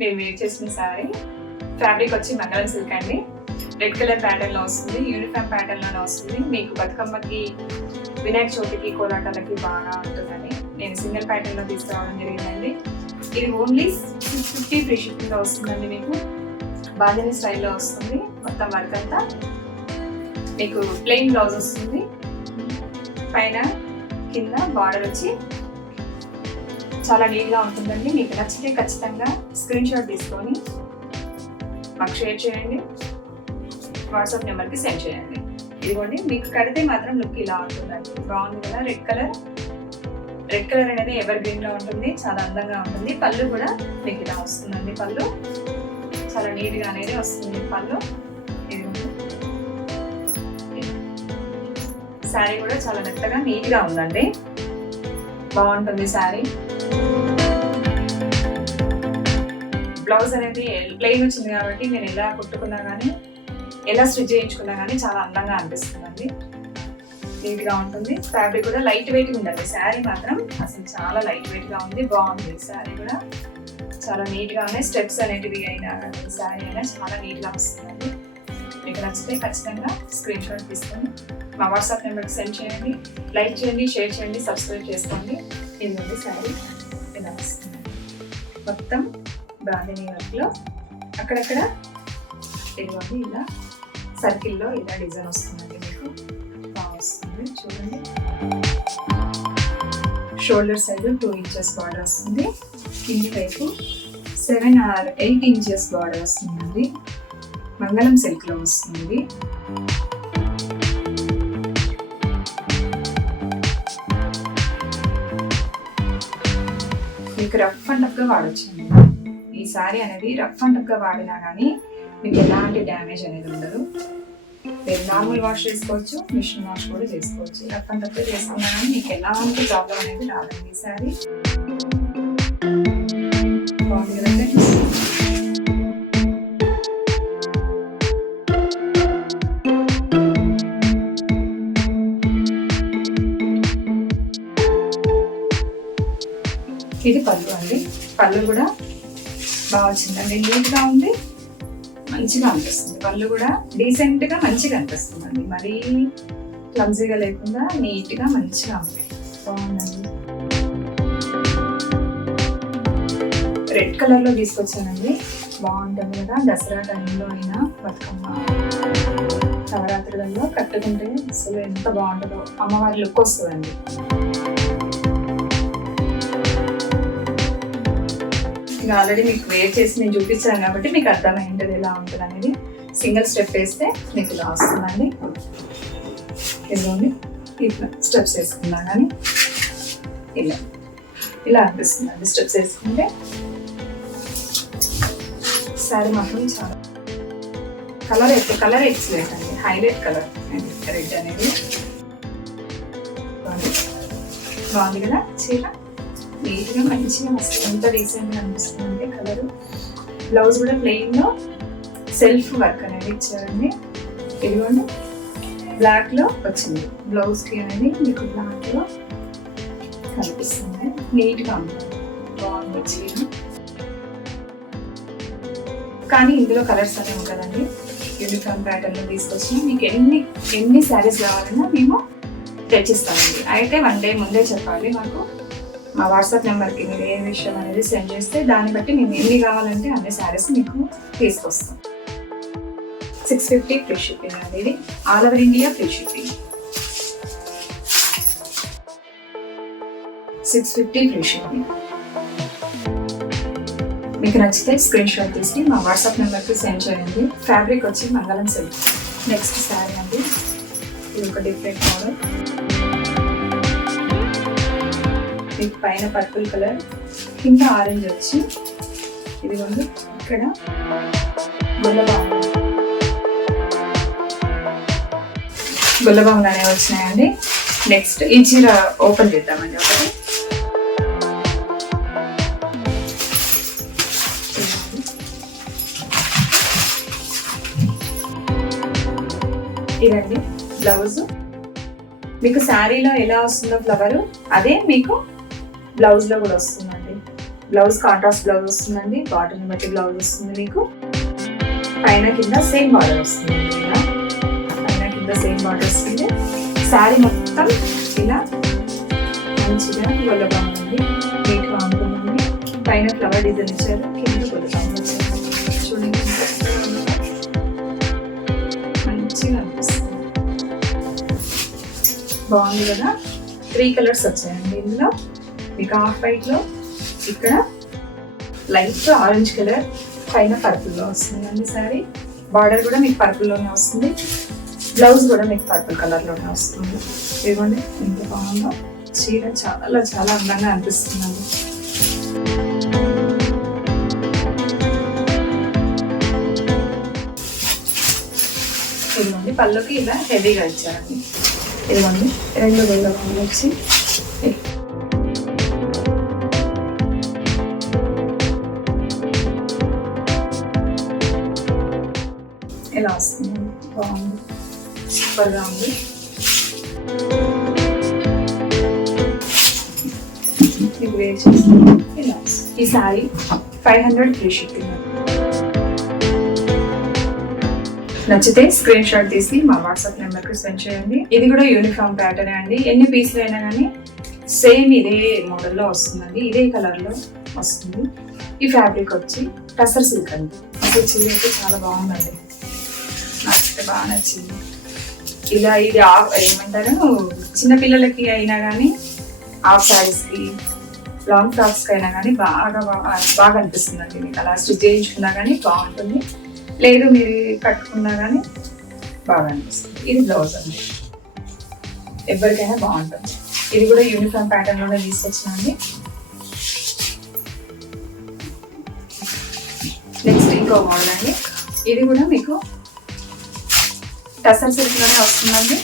నేను వేర్ చేసిన శారీ. ఫ్యాబ్రిక్ వచ్చి మంగళం సిల్క్ అండి. రెడ్ కలర్ ప్యాటర్న్ లో వస్తుంది, యూనిఫామ్ ప్యాటర్న్ లోనే వస్తుంది. మీకు బతుకమ్మకి, వినాయక చవితికి, కోలాటాలకి బాగా ఉంటుందని నేను సింగిల్ ప్యాటర్న్ లో తీసుకురావడం జరిగిందండి. ఇది ఓన్లీ 650 ఫ్రీ షిప్పింగ్ లో వస్తుందండి. మీకు బాంధని స్టైల్లో వస్తుంది. మొత్తం వర్క్ అంతా మీకు ప్లెయిన్ బ్లౌజ్ వస్తుంది. పైన కింద బార్డర్ వచ్చి చాలా నీట్గా ఉంటుందండి. మీకు నచ్చితే ఖచ్చితంగా స్క్రీన్ షాట్ తీసుకొని మాకు షేర్ చేయండి, వాట్సాప్ నెంబర్కి సెండ్ చేయండి. ఇదిగోండి, మీకు కడితే మాత్రం లుక్ ఇలా ఉంటుందండి. బాగుంది కదా. రెడ్ కలర్ అనేది ఎవర్ గ్రీన్ లో ఉంటుంది, చాలా అందంగా ఉంటుంది. పళ్ళు కూడా మీకు ఇలా వస్తుందండి. పళ్ళు చాలా నీట్గా అనేది వస్తుంది. పళ్ళు ఇదిగోండి. శారీ కూడా చాలా మెత్తగా నీట్గా ఉందండి. బాగుంటుంది శారీ. బ్లౌజ్ అనేది ప్లెయిన్ వచ్చింది కాబట్టి నేను ఎలా కుట్టుకున్నా కానీ, ఎలా స్టిచ్ చేయించుకున్నా కానీ చాలా అందంగా అనిపిస్తుందండి. నీట్గా ఉంటుంది. ఫ్యాబ్రిక్ కూడా లైట్ వెయిట్గా ఉందండి. శారీ మాత్రం అసలు చాలా లైట్ వెయిట్గా ఉంది. బాగుంది శారీ కూడా. చాలా నీట్గా ఉన్నాయి. స్టెప్స్ అనేటివి అయినా కానీ శారీ అయినా చాలా నీట్గా వస్తుందండి. మీకు నచ్చితే ఖచ్చితంగా స్క్రీన్ షాట్ తీసుకొని మా వాట్సాప్ నెంబర్కి సెండ్ చేయండి. లైక్ చేయండి, షేర్ చేయండి, సబ్స్క్రైబ్ చేసుకోండి. ఇదిగోండి శారీ ఇలా వస్తుంది. మొత్తం బాంధని వర్క్లో అక్కడక్కడ ఇదిగోండి ఇలా సర్కిల్లో ఇలా డిజైన్ వస్తుందండి. మీకు బాగా వస్తుంది. చూడండి, షోల్డర్ సైడ్ 2 ఇంచెస్ బార్డర్ వస్తుంది. కింది వైపు 7 or 8 ఇంచెస్ బార్డర్ వస్తుందండి. మంగళం సిల్క్లో వస్తుంది. మీకు రఫ్ అండ్ టఫ్గా వాడొచ్చండి. ఈ శారీ అనేది రఫ్ అండ్ టఫ్గా వాడినా కానీ మీకు ఎలాంటి డ్యామేజ్ అనేది ఉండదు. మీరు నార్మల్ వాష్ చేసుకోవచ్చు, మిషన్ వాష్ కూడా చేసుకోవచ్చు. రఫ్ అండ్ టఫ్గా చేసుకున్నా కానీ మీకు ఎలాంటి ప్రాబ్లం అనేది రాదండి. ఈ శారీ బాగుంది కదండి. ఇది పళ్ళు అండి. పళ్ళు కూడా బాగా వచ్చిందండి. నీట్గా ఉంది, మంచిగా అనిపిస్తుంది. పళ్ళు కూడా డీసెంట్గా మంచిగా అనిపిస్తుంది అండి. మరీ క్లమ్జీగా లేకుండా నీట్గా మంచిగా ఉంది. బాగుందండి. రెడ్ కలర్లో తీసుకొచ్చానండి. బాగుంటుంది కదా. దసరా టైంలో అయినా, బతుకమ్మ నవరాత్రులలో కట్టుకుంటే అసలు ఎంత బాగుంటుందో, అమ్మవారి లుక్ వస్తుందండి. ఇక ఆల్రెడీ మీకు వేర్ చేసి నేను చూపించాను కాబట్టి మీకు అర్థమైంటుంది ఎలా ఉంటుంది అనేది. సింగిల్ స్టెప్ వేస్తే మీకు ఇలా వస్తుందండి. ఇదిగోండి, ఇట్లా స్టెప్స్ వేసుకున్నా కానీ ఇలా అనిపిస్తుందండి. స్టెప్స్ వేసుకుంటే శారీ మాత్రం చాలా కలర్ ఎక్సలెంట్ అండి. హైలైట్ కలర్ రెడ్ అనేది బాగుంది కదా. చీర నీట్గా మంచిగా వస్తుంది. ఎంత రీసెంట్గా అనిపిస్తుంది అంటే కలర్. బ్లౌజ్ కూడా ప్లెయిన్లో సెల్ఫ్ వర్క్ అనేది ఇచ్చారండి. ఇదిగోండి, బ్లాక్లో వచ్చింది బ్లౌజ్కి అనేది. మీకు బ్లాక్లో కనిపిస్తుంది. నీట్గా ఉంటుంది. బాగుంది చీర. కానీ ఇందులో కలర్స్ అనేవి ఉంటుందండి. యూనిఫామ్ ప్యాటర్న్లో తీసుకొచ్చి మీకు ఎన్ని శారీస్ కావాలన్నా మేము తెచ్చిస్తామండి. అయితే 1 day ముందే చెప్పాలి మాకు. మా వాట్సాప్ నెంబర్కి మీరు ఏ విషయం అనేది సెండ్ చేస్తే దాన్ని బట్టి మేము ఎన్ని కావాలంటే అన్ని శారీస్ మీకు తీసుకొస్తాం. 650 ఫ్రీ షిప్పింగ్ అండి. ఇది all over India free shipping. 650 free shipping. మీకు నచ్చితే స్క్రీన్ షాట్ తీసి మా వాట్సాప్ నెంబర్కి సెండ్ చేయండి. ఫ్యాబ్రిక్ వచ్చి మంగళం సిల్క్. నెక్స్ట్ శారీ అండి. ఇది ఒక డిఫరెంట్ మోడల్. మీకు పైన పర్పుల్ కలర్, కింద ఆరెంజ్ వచ్చి ఇదిగోండి ఇక్కడ గుల్లబాంగానే వచ్చినాయండి. నెక్స్ట్ ఈ చీర ఓపెన్ చేద్దామండి ఒకటి. ఇదండి బ్లౌజ్. మీకు శారీలో ఎలా వస్తుందో ఫ్లవర్, అదే మీకు బ్లౌజ్లో కూడా వస్తుందండి. బ్లౌజ్ కాంట్రాస్ట్ బ్లౌజ్ వస్తుందండి, బాటమ్ బట్టి బ్లౌజ్ వస్తుంది మీకు. పైన కింద సేమ్ బార్డర్ వస్తుంది, ఇలా పైన కింద సేమ్ బార్డర్ వస్తుంది. శారీ మొత్తం ఇలా మంచిగా గొల్లగా ఉంది, నీట్గా ఉంటుందండి. పైన ఫ్లవర్ డిజైన్ ఇచ్చారు, కింద గొల్లగా వచ్చారు. చూడండి మంచిగా అనిపిస్తుంది, బాగుంది కదా. 3 కలర్స్ వచ్చాయండి ఇందులో. మీకు ఆఫ్ వైట్ లో ఇక్కడ లైట్ ఆరెంజ్ కలర్, పైన పర్పుల్ లో వస్తుందండి శారీ. బార్డర్ కూడా మీకు పర్పుల్ లోనే వస్తుంది, బ్లౌజ్ కూడా మీకు పర్పుల్ కలర్ లోనే వస్తుంది. ఇదిగోండి ఎంత బాగుందో చీర, చాలా చాలా అందంగా అనిపిస్తుందండి. ఇదిగోండి పళ్ళుకి ఇలా హెవీగా ఇచ్చారండి. ఇదిగోండి 2 వేల వచ్చి ఇలా వస్తుంది, బాగుంది, సూపర్గా ఉంది. మీకు వేర్ చేసి ఇలా ఈ శారీ 500 ఫ్రీ షిప్పింగ్. నచ్చితే స్క్రీన్ షాట్ తీసి మా వాట్సాప్ నెంబర్కి సెండ్ చేయండి. ఇది కూడా యూనిఫామ్ ప్యాటర్న్ అండి, ఎన్ని పీసులు అయినా కానీ సేమ్ ఇదే మోడల్లో వస్తుందండి, ఇదే కలర్లో వస్తుంది. ఈ ఫ్యాబ్రిక్ వచ్చి టసర్ సిల్క్ అండి. అసలు చీర అయితే చాలా బాగుందండి, నాకైతే బాగా నచ్చింది. ఇలా ఇది ఏమంటారు, చిన్నపిల్లలకి అయినా కానీ హాఫ్ శారీస్కి, లాంగ్ ఫ్రాక్స్కి అయినా కానీ బాగా అనిపిస్తుందండి. మీకు అలా స్టిచ్ చేయించుకున్నా కానీ బాగుంటుంది, లేదు మీరు కట్టుకున్నా కానీ బాగా అనిపిస్తుంది. ఇది బ్లౌజ్ అండి, ఎవరికైనా బాగుంటుంది. ఇది కూడా యూనిఫామ్ ప్యాటర్న్లోనే తీసుకొచ్చినండి. నెక్స్ట్ ఇంకో మోడల్ అండి, ఇది కూడా మీకు టసర్ సిల్క్లోనే వస్తుందండి.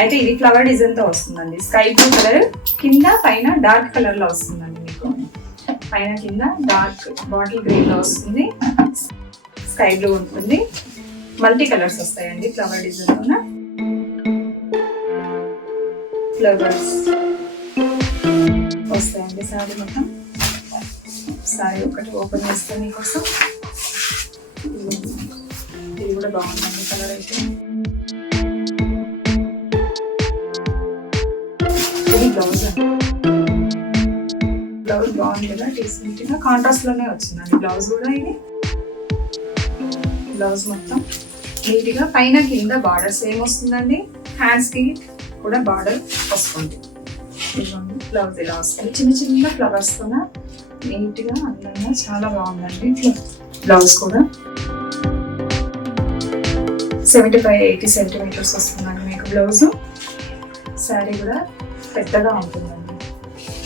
అయితే ఇది ఫ్లవర్ డిజైన్తో వస్తుందండి. స్కై బ్లూ కలర్ కింద, పైన డార్క్ కలర్లో వస్తుందండి. మీకు పైన కింద డార్క్ బాటిల్ గ్రీన్లో వస్తుంది, స్కై బ్లూ ఉంటుంది. మల్టీ కలర్స్ వస్తాయండి ఫ్లవర్ డిజైన్లోన. ఫ్లవర్స్ వస్తాయండి శారీ మొత్తం. శారీ ఒకటి ఓపెన్ చేస్తాను మీకోసం. ఇది కూడా బాగుందండి కలర్ అయితే. ఇది బ్లౌజ్ అండి, బ్లౌజ్ బాగుంది కదా, డీసెంట్గా కాంట్రాస్ట్ లోనే వచ్చిందండి బ్లౌజ్ కూడా. ఇది బ్లౌజ్ మొత్తం నీట్గా పైన కింద బార్డర్ సేమ్ వస్తుందండి, హ్యాండ్స్ కి కూడా బార్డర్ వస్తుంది. ఇదిగోండి బ్లౌజ్ ఇలా వస్తుంది, చిన్న చిన్న ఫ్లవర్స్ తో నీట్గా అందంగా చాలా బాగుందండి. బ్లౌజ్ కూడా 75-80 సెంటీమీటర్స్ వస్తుందండి మీకు బ్లౌజ్. శారీ కూడా పెద్దగా ఉంటుందండి.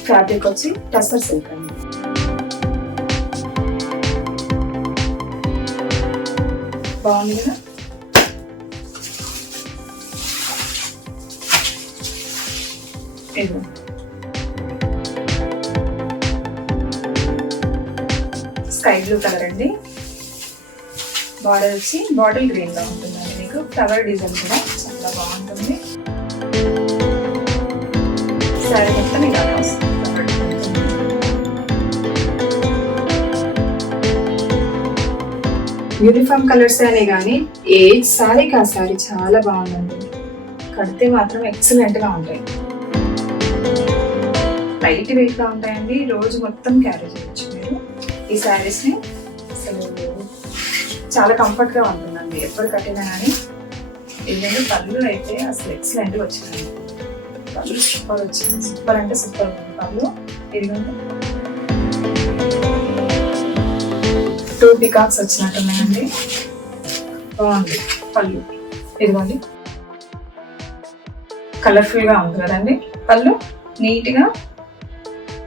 ఫ్యాబ్రిక్ వచ్చి టసర్ సిల్క్ అండి. బాగుంది కదా. స్కై బ్లూ కలర్ అండి, బార్డర్ వచ్చి బాటిల్ గ్రీన్ లో ఉంటుందండి. మీకు ఫ్లవర్ డిజైన్ కూడా చాలా బాగుంటుంది. శారీ మొత్తం ఇలానే వస్తుంది. యూనిఫామ్ కలర్స్ అనే కానీ ఏ శారీకి ఆ శారీ చాలా బాగుందండి. కడితే మాత్రం ఎక్సలెంట్ గా ఉంటాయి, లైట్ వెయిట్ గా ఉంటాయండి. రోజు మొత్తం క్యారీ చేయొచ్చు మీరు ఈ శారీస్ ని. అసలు చాలా కంఫర్ట్ గా ఉంటుందండి ఎప్పుడు కట్టినా కానీ. ఇదండి పళ్ళు అయితే అసలు ఎక్సలెంట్ గా వచ్చిందండి. పళ్ళు సూపర్ వచ్చింది, సూపర్ అంటే సూపర్ ఉంది పళ్ళు. ఇదిగోండి 2 పికాక్స్ వచ్చినట్టున్నాయండి, బాగుంది పళ్ళు. ఇదిగోండి కలర్ఫుల్ గా ఉంది కదండి పళ్ళు, నీట్ గా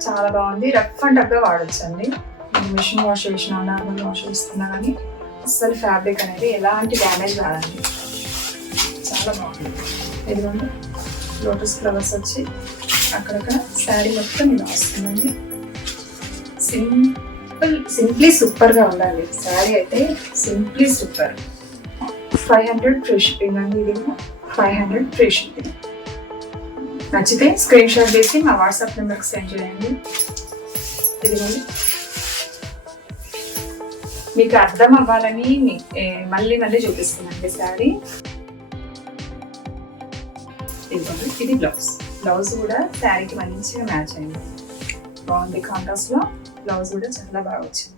చాలా బాగుంది. రఫ్ అండ్ టఫ్ గా వాడచ్చు అండి. మిషన్ వాష్ చేసినా, నార్మల్ వాష్ చేస్తున్నా కానీ అసలు ఫ్యాబ్రిక్ అనేది ఎలాంటి డ్యామేజ్ రాదండి, చాలా బాగుంది. ఇదిగోండి లోటస్ ఫ్లవర్స్ వచ్చి అక్కడక్కడ శారీ మొత్తం ఇలా వస్తుందండి. సింప్లీ సూపర్ గా ఉండాలి శారీ అయితే, సింప్లీ సూపర్. 500 ఫ్రీ షిప్పింగ్ అండి. ఇది 500 ఫ్రీ షిప్పింగ్. నచ్చితే స్క్రీన్ షాట్ తీసి మా వాట్సాప్ నెంబర్కి సెండ్ చేయండి. ఇదిగోండి, మీకు అర్థం అవ్వాలని మళ్ళీ మళ్ళీ చూపిస్తున్నానండి శారీ. ఇదిగోండి, ఇది బ్లౌజ్ కూడా శారీకి మంచిగా మ్యాచ్ అయింది, బాగుంది. కాంట్రాస్ట్ లో బ్లౌజ్ కూడా చాలా బాగా వచ్చింది.